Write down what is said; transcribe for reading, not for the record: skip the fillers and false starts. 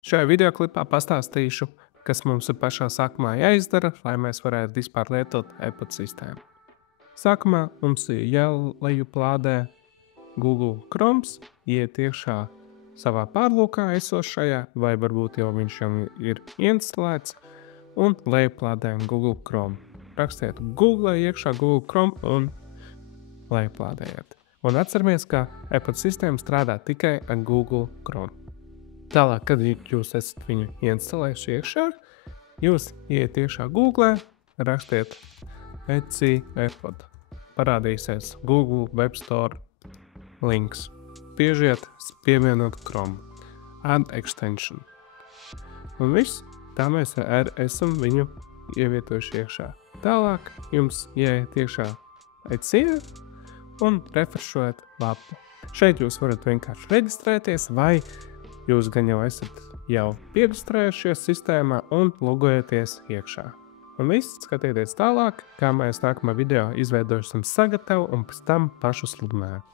Šajā videoklipā pastāstīšu, kas mums ir pašā sākumā jāizdara, lai mēs varētu vispār lietot e-pasta sistēmu. Sākumā mums ir jālejuplādē Google Chrome, iet iekšā savā pārlūkā esošajā, vai varbūt jau viņš jau ir instalēts, un lejuplādējam Google Chrome. Rakstiet Google iekšā Google Chrome un lejuplādējiet. Un atceramies, ka e-pasta sistēma strādā tikai ar Google Chrome. Tālāk, kad jūs esat viņu instalējuši iekšā, jūs iet iekšā Google, rakstiet Etsy e-pasta. Parādīsies Google Web Store links. Spiežiet, pievienot Chrome. Add extension. Un viss, tā mēs esam viņu ievietojuši iekšā. Tālāk jums jāiet iekšā Etsy un refrešojat lapu. Šeit jūs varat vienkārši reģistrēties, vai jūs gan jau esat pieregistrējušies sistēmā un logojieties iekšā. Un viss, skatieties tālāk, kā mēs nākamā video izveidosim sagatavu un pēc tam pašu sludinājumu.